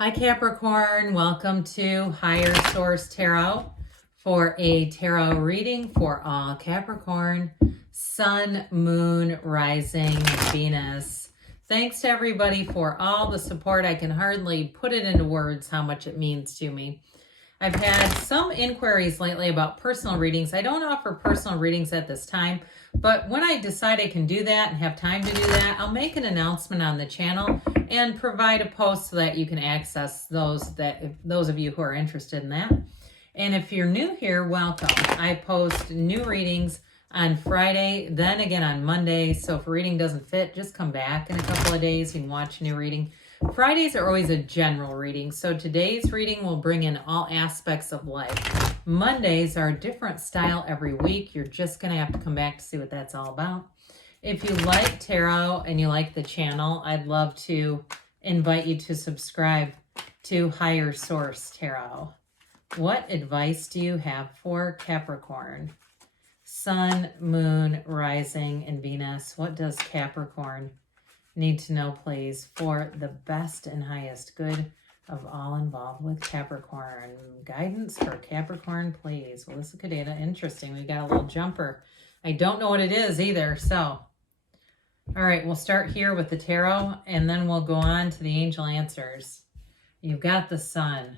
Hi Capricorn, welcome to Higher Source Tarot for a tarot reading for all Capricorn, Sun, Moon, Rising, Venus. Thanks to everybody for all the support. I can hardly put it into words how much it means to me. I've had some inquiries lately about personal readings. I don't offer personal readings at this time, but when I decide I can do that and have time to do that, I'll make an announcement on the channel and provide a post so that you can access those of you who are interested in that. And if you're new here, welcome. I post new readings on Friday, then again on Monday. So if a reading doesn't fit, just come back in a couple of days. You can watch a new reading. Fridays are always a general reading. So today's reading will bring in all aspects of life. Mondays are a different style every week. You're just going to have to come back to see what that's all about. If you like tarot and you like the channel, I'd love to invite you to subscribe to Higher Source Tarot. What advice do you have for Capricorn? Sun, Moon, Rising, and Venus. What does Capricorn need to know, please, for the best and highest good of all involved with Capricorn? Guidance for Capricorn, please. Melissa Cadena. Interesting. We got a little jumper. I don't know what it is either, so... All right, we'll start here with the tarot, and then we'll go on to the angel answers. You've got the Sun,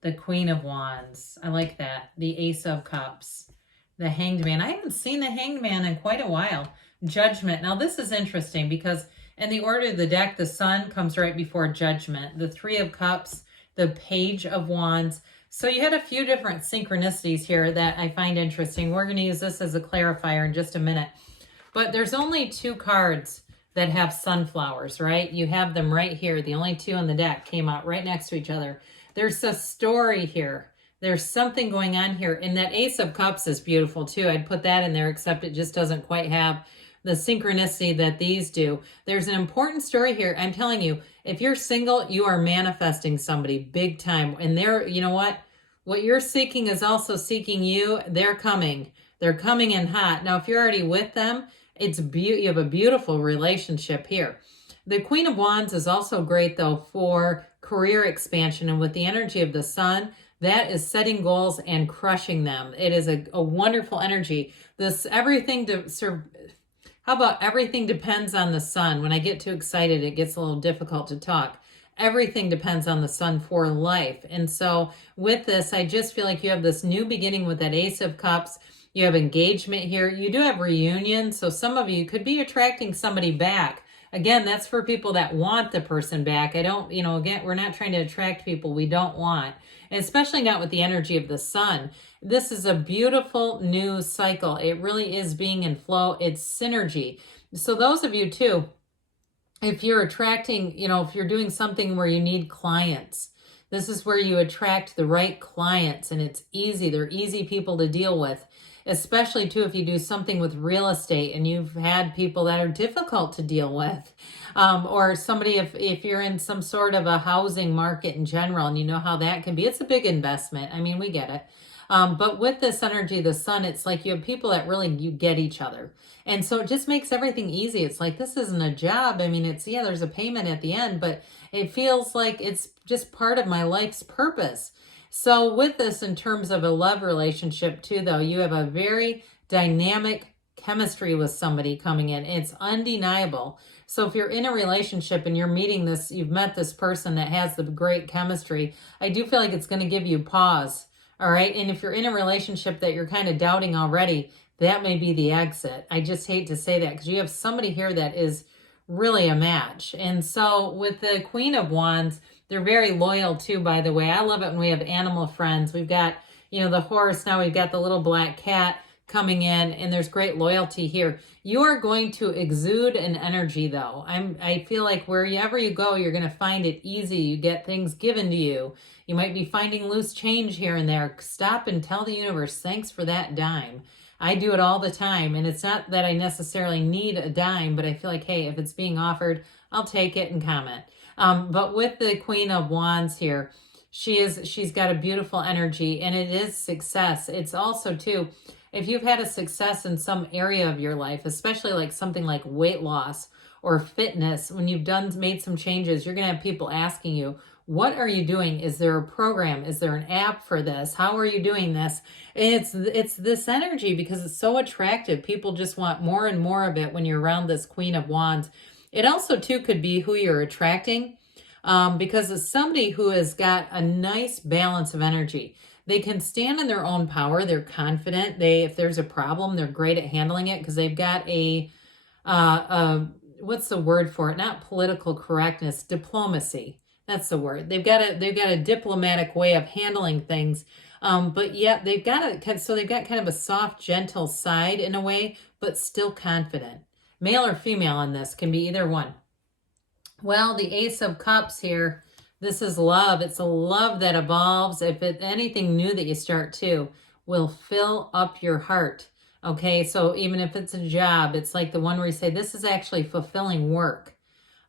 the Queen of Wands. I like that. The Ace of Cups, the Hanged Man. I haven't seen the Hanged Man in quite a while. Judgment. Now, this is interesting because in the order of the deck, the Sun comes right before Judgment. The Three of Cups, the Page of Wands. So you had a few different synchronicities here that I find interesting. We're going to use this as a clarifier in just a minute. But there's only two cards that have sunflowers, right? You have them right here. The only two on the deck came out right next to each other. There's a story here. There's something going on here. And that Ace of Cups is beautiful too. I'd put that in there, except it just doesn't quite have the synchronicity that these do. There's an important story here. I'm telling you, if you're single, you are manifesting somebody big time. And they're, you know what you're seeking is also seeking you. They're coming. They're coming in hot. Now, if you're already with them, you have a beautiful relationship here. The Queen of Wands is also great, though, for career expansion. And with the energy of the Sun, that is setting goals and crushing them. It is a wonderful energy. How about everything depends on the Sun? When I get too excited, it gets a little difficult to talk. Everything depends on the Sun for life. And so with this, I just feel like you have this new beginning with that Ace of Cups. You have engagement here. You do have reunion. So some of you could be attracting somebody back. Again, that's for people that want the person back. Again, we're not trying to attract people we don't want, and especially not with the energy of the Sun. This is a beautiful new cycle. It really is being in flow. It's synergy. So those of you too, if you're attracting, if you're doing something where you need clients, this is where you attract the right clients, and it's easy. They're easy people to deal with. Especially too if you do something with real estate and you've had people that are difficult to deal with, or somebody if you're in some sort of a housing market in general, and you know how that can be. It's a big investment. I mean, we get it. But with this energy of the Sun, it's like you have people that really, you get each other. And so it just makes everything easy. It's like, this isn't a job. I mean, there's a payment at the end, but it feels like it's just part of my life's purpose. So with this, in terms of a love relationship too, though, you have a very dynamic chemistry with somebody coming in. It's undeniable. So if you're in a relationship and you've met this person that has the great chemistry, I do feel like it's going to give you pause. All right. And if you're in a relationship that you're kind of doubting already, that may be the exit. I just hate to say that because you have somebody here that is really a match. And so with the Queen of Wands, they're very loyal too, by the way. I love it when we have animal friends. We've got, the horse. Now we've got the little black cat coming in, and there's great loyalty here. You are going to exude an energy, though. I feel like wherever you go, you're going to find it easy. You get things given to you. You might be finding loose change here and there. Stop and tell the universe, thanks for that dime. I do it all the time, and it's not that I necessarily need a dime, but I feel like, hey, if it's being offered, I'll take it and comment. But with the Queen of Wands here, she's got a beautiful energy, and it is success. It's also too, if you've had a success in some area of your life, especially like something like weight loss or fitness, when you've made some changes, you're going to have people asking you, What are you doing? Is there a program? Is there an app for this? How are you doing this? It's this energy because it's so attractive. People just want more and more of it when you're around this Queen of Wands. It also, too, could be who you're attracting, because it's somebody who has got a nice balance of energy. They can stand in their own power. They're confident. If there's a problem, they're great at handling it because they've got what's the word for it? Not political correctness, diplomacy. That's the word. They've got a diplomatic way of handling things. But yet they've got kind of a soft, gentle side in a way, but still confident. Male or female in this, can be either one. Well, the Ace of Cups here, this is love. It's a love that evolves. If it's anything new that you start to, will fill up your heart. Okay, so even if it's a job, it's like the one where you say, this is actually fulfilling work.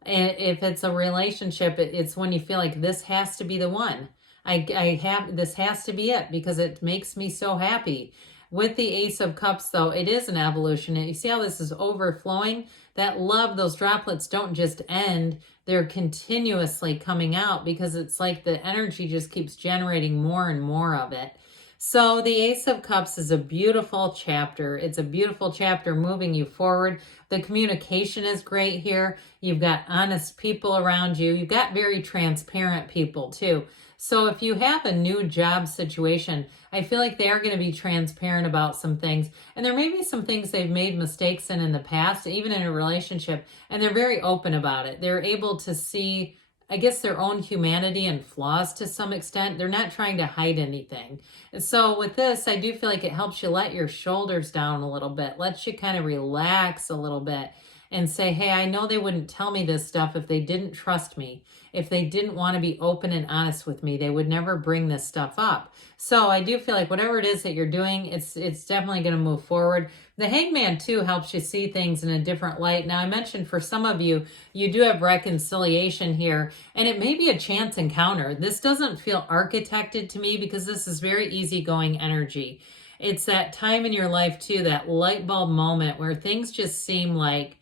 And if it's a relationship, it's when you feel like this has to be the one. This has to be it because it makes me so happy. With the Ace of Cups, though, it is an evolution. And you see how this is overflowing? That love, those droplets don't just end. They're continuously coming out because it's like the energy just keeps generating more and more of it. So the Ace of Cups is a beautiful chapter. It's a beautiful chapter moving you forward. The communication is great here. You've got honest people around you. You've got very transparent people too. So if you have a new job situation, I feel like they are going to be transparent about some things. And there may be some things they've made mistakes in the past, even in a relationship, and they're very open about it. They're able to see, I guess, their own humanity and flaws to some extent. They're not trying to hide anything. And so with this, I do feel like it helps you let your shoulders down a little bit, lets you kind of relax a little bit and say, hey, I know they wouldn't tell me this stuff if they didn't trust me. If they didn't want to be open and honest with me, they would never bring this stuff up. So I do feel like whatever it is that you're doing, it's definitely going to move forward. The Hangman, too, helps you see things in a different light. Now, I mentioned for some of you, you do have reconciliation here, and it may be a chance encounter. This doesn't feel architected to me because this is very easygoing energy. It's that time in your life, too, that light bulb moment where things just seem like,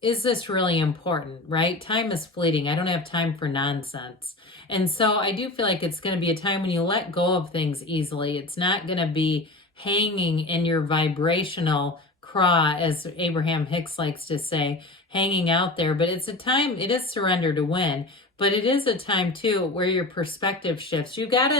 is this really important, right? Time is fleeting. I don't have time for nonsense. And so I do feel like it's going to be a time when you let go of things easily. It's not going to be hanging in your vibrational craw, as Abraham Hicks likes to say, hanging out there. But it's a time, it is surrender to win, but it is a time too where your perspective shifts. You got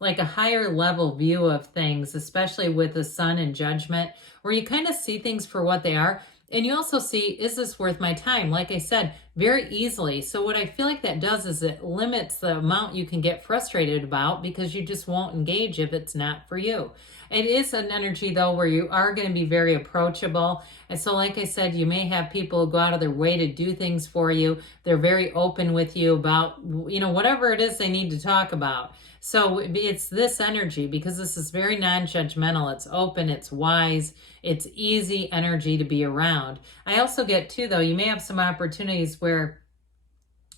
like a higher level view of things, especially with the Sun and Judgment, where you kind of see things for what they are. And you also see, is this worth my time? Like I said, very easily. So what I feel like that does is it limits the amount you can get frustrated about because you just won't engage if it's not for you. It is an energy, though, where you are going to be very approachable. And so, like I said, you may have people who go out of their way to do things for you. They're very open with you about, whatever it is they need to talk about. So it's this energy because this is very non-judgmental. It's open, it's wise, it's easy energy to be around. I also get, too, though, you may have some opportunities where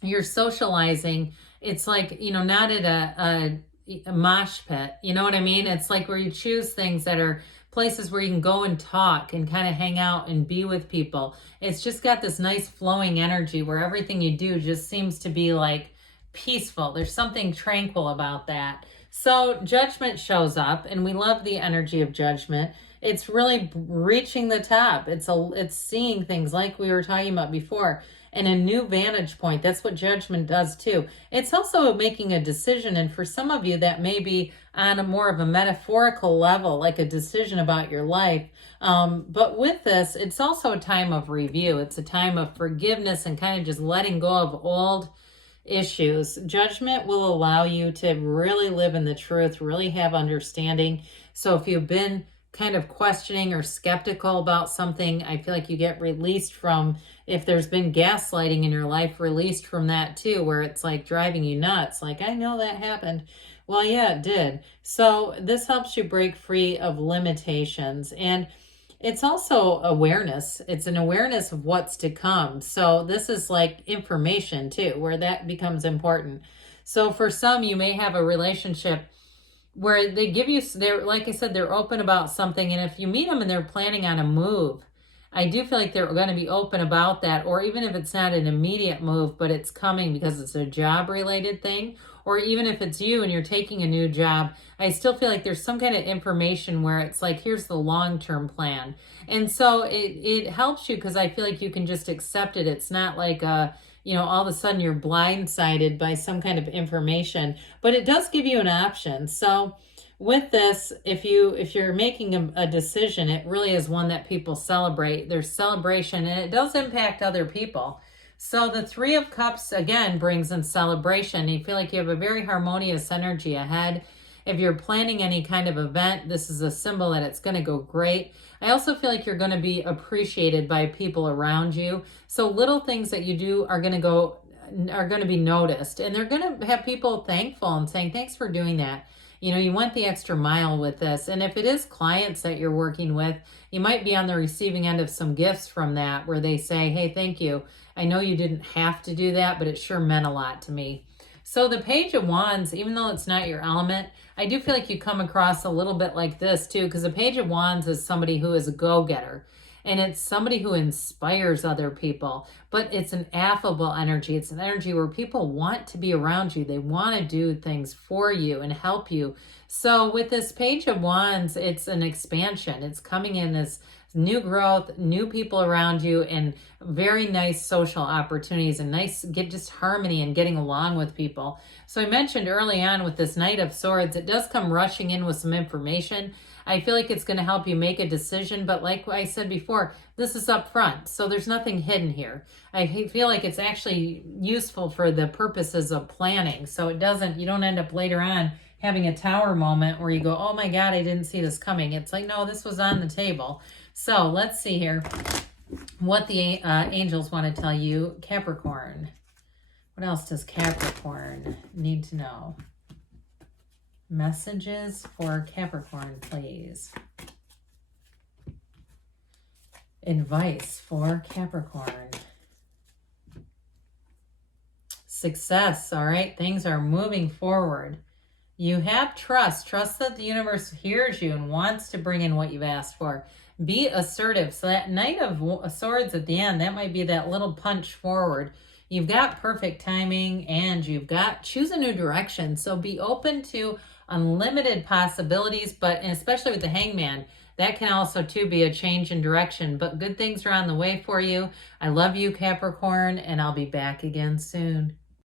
you're socializing. It's like, not at a mosh pit. You know what I mean? It's like where you choose things that are places where you can go and talk and kind of hang out and be with people. It's just got this nice flowing energy where everything you do just seems to be like peaceful. There's something tranquil about that. So Judgment shows up, and we love the energy of Judgment. It's really reaching the top. It's seeing things like we were talking about before, and a new vantage point. That's what Judgment does too. It's also making a decision, and for some of you that may be on a more of a metaphorical level, like a decision about your life. But with this, it's also a time of review. It's a time of forgiveness and kind of just letting go of old issues. Judgment will allow you to really live in the truth, really have understanding. So if you've been kind of questioning or skeptical about something, I feel like you get released from, if there's been gaslighting in your life, released from that too, where it's like driving you nuts. Like, I know that happened. Well, yeah, it did. So this helps you break free of limitations. And it's also awareness. It's an awareness of what's to come. So this is like information too, where that becomes important. So for some, you may have a relationship where they give you, they're, like I said, they're open about something. And if you meet them and they're planning on a move, I do feel like they're going to be open about that, or even if it's not an immediate move, but it's coming because it's a job related thing, or even if it's you and you're taking a new job, I still feel like there's some kind of information where it's like, here's the long-term plan. And so it helps you because I feel like you can just accept it. It's not like all of a sudden you're blindsided by some kind of information, but it does give you an option. So with this, if you're making a decision, it really is one that people celebrate. There's celebration, and it does impact other people. So the Three of Cups, again, brings in celebration. You feel like you have a very harmonious energy ahead. If you're planning any kind of event, this is a symbol that it's going to go great. I also feel like you're going to be appreciated by people around you. So little things that you do are going to be noticed, and they're going to have people thankful and saying, thanks for doing that. You went the extra mile with this. And if it is clients that you're working with, you might be on the receiving end of some gifts from that where they say, hey, thank you. I know you didn't have to do that, but it sure meant a lot to me. So the Page of Wands, even though it's not your element, I do feel like you come across a little bit like this too, because the Page of Wands is somebody who is a go-getter. And it's somebody who inspires other people, but it's an affable energy. It's an energy where people want to be around you. They want to do things for you and help you. So with this Page of Wands, it's an expansion. It's coming in this new growth, new people around you, and very nice social opportunities and get just harmony and getting along with people. So I mentioned early on with this Knight of Swords, it does come rushing in with some information. I feel like it's going to help you make a decision, but like I said before, this is up front, so there's nothing hidden here. I feel like it's actually useful for the purposes of planning, so you don't end up later on having a tower moment where you go, oh my God, I didn't see this coming. It's like, no, this was on the table. So let's see here what the angels want to tell you. Capricorn. What else does Capricorn need to know? Messages for Capricorn, please. Advice for Capricorn. Success, all right? Things are moving forward. You have trust. Trust that the universe hears you and wants to bring in what you've asked for. Be assertive. So that Knight of Swords at the end, that might be that little punch forward. You've got perfect timing and choose a new direction. So be open to unlimited possibilities, but especially with the Hangman, that can also too be a change in direction. But good things are on the way for you. I love you, Capricorn, and I'll be back again soon.